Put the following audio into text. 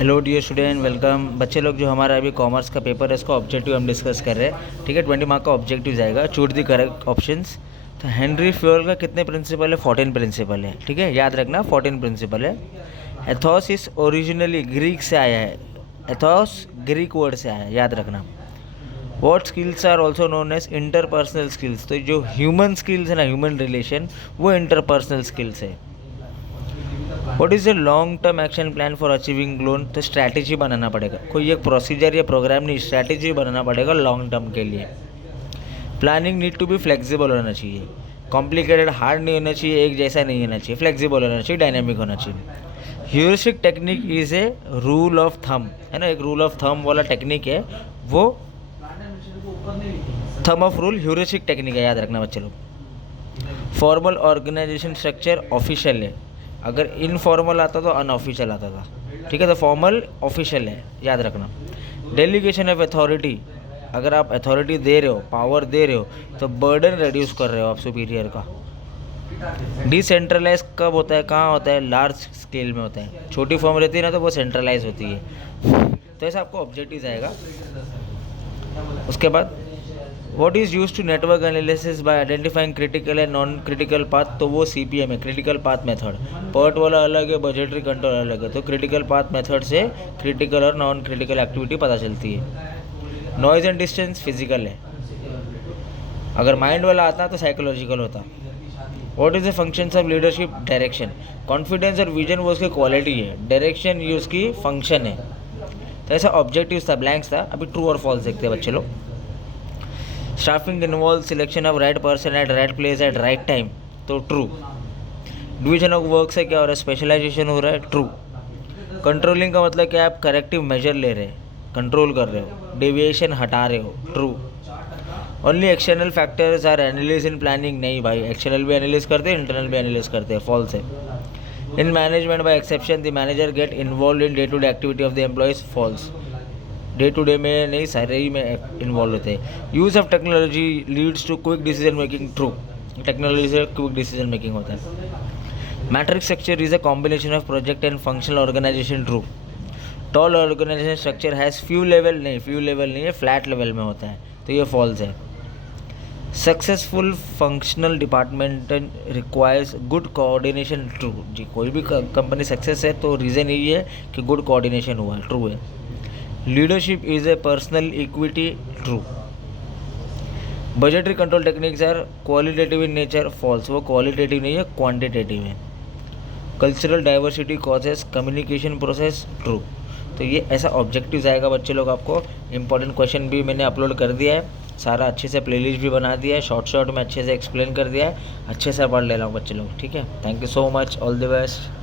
Hello dear student, welcome. बच्चे लोग, जो हमारा अभी कॉमर्स का पेपर है, इसका ऑब्जेक्टिव हम डिस्कस कर रहे हैं। ठीक है, 20 मार्क का ऑब्जेक्टिव जाएगा। Choose the correct options. तो हेनरी फ्योल का कितने प्रिंसिपल है? 14 प्रिंसिपल है। ठीक है, याद रखना 14 प्रिंसिपल है। एथोस इस ओरिजिनली ग्रीक से आया है। एथोस ग्रीक वर्ड से आया है, याद रखना। What skills are also known as interpersonal skills. तो जो ह्यूमन स्किल्स है ना, ह्यूमन रिलेशन, वो इंटरपर्सनल स्किल्स है। What is the long term action plan for achieving loan? तो स्ट्रैटेजी बनाना पड़ेगा, कोई एक प्रोसीजर या प्रोग्राम नहीं, स्ट्रैटेजी बनाना पड़ेगा लॉन्ग टर्म के लिए। Planning need to be flexible होना चाहिए, कॉम्प्लिकेटेड हार्ड नहीं होना चाहिए, एक जैसा नहीं होना चाहिए, फ्लेक्सिबल होना चाहिए, डायनेमिक होना चाहिए। Heuristic technique is a rule of thumb, है ना, एक रूल ऑफ थम वाला टेक्निक है वो। थम ऑफ रूल ह्यूरिस्टिक टेक्निक है, याद रखना बच्चे लोग। फॉर्मल ऑर्गेनाइजेशन स्ट्रक्चर ऑफिशियल है, अगर इनफॉर्मल आता तो अनऑफिशियल आता था। ठीक है, तो फॉर्मल ऑफिशियल है, याद रखना। डेलीगेशन ऑफ अथॉरिटी, अगर आप अथॉरिटी दे रहे हो, पावर दे रहे हो, तो बर्डन रिड्यूस कर रहे हो आप सुपीरियर का। डिसेंट्रलाइज कब होता है, कहाँ होता है? लार्ज स्केल में होता है। छोटी फॉर्म रहती है ना, तो वो सेंट्रलाइज होती है। तो ऐसा आपको ऑब्जेक्टिव आएगा। उसके बाद what is use to network analysis by identifying critical and non critical path? तो वो CPM है, क्रिटिकल पाथ मेथड। पर्ट वाला अलग है, बजटरी कंट्रोल अलग है। तो क्रिटिकल पाथ मेथड से क्रिटिकल और नॉन क्रिटिकल एक्टिविटी पता चलती है। नॉइज एंड डिस्टेंस फिजिकल है, अगर माइंड वाला आता तो साइकोलॉजिकल होता। What is the functions of leadership? Direction. Confidence और विजन वो उसकी क्वालिटी है, डायरेक्शन ये उसकी फंक्शन है। तो ऐसा ऑब्जेक्टिव था, ब्लैंक्स था। अभी ट्रू और फॉल्स देखते हैं बच्चे लोग। Staffing involve selection of right person at right place at right time, तो ट्रू। डिवीजन ऑफ वर्क से क्या हो रहा है? स्पेशलाइजेशन हो रहा है, ट्रू। कंट्रोलिंग का मतलब क्या? आप करेक्टिव मेजर ले रहे हैं, कंट्रोल कर रहे हो, डेविएशन हटा रहे हो, true. Only external factors are analyse in planning, नहीं भाई, एक्सटर्नल भी एनालिस करते हैं, इंटरनल भी एनालिस करते हैं, फॉल्स है। In management by exception the manager get involve in day to day activity of the employees, false. Day to day में नहीं, सारे ही में इन्वॉल्व होते हैं। Use of technology leads to quick decision making, true. Technology से quick decision making होता है। Matrix structure is a combination of project and functional organisation, true. Tall organisation structure has few level, नहीं, few level नहीं है, flat level में होता है, तो ये फॉल्स है। Successful functional department requires good coordination, true. जी, कोई भी कंपनी सक्सेस है तो रीज़न यही है कि गुड कोऑर्डिनेशन हुआ है, ट्रू है। Leadership is a personal equity, true. Budgetary control techniques are qualitative in nature, false. वो क्वालिटेटिव नहीं है, क्वांटिटेटिव है। Cultural diversity causes communication process, true. तो ये ऐसा ऑब्जेक्टिव आएगा बच्चे लोग। आपको इंपॉर्टेंट क्वेश्चन भी मैंने अपलोड कर दिया है, सारा अच्छे से प्लेलिस्ट भी बना दिया है, शॉर्ट में अच्छे से एक्सप्लेन कर दिया है, अच्छे से पढ़ ले रहा हूँ बच्चे लोग। ठीक है, thank you so much, all the best.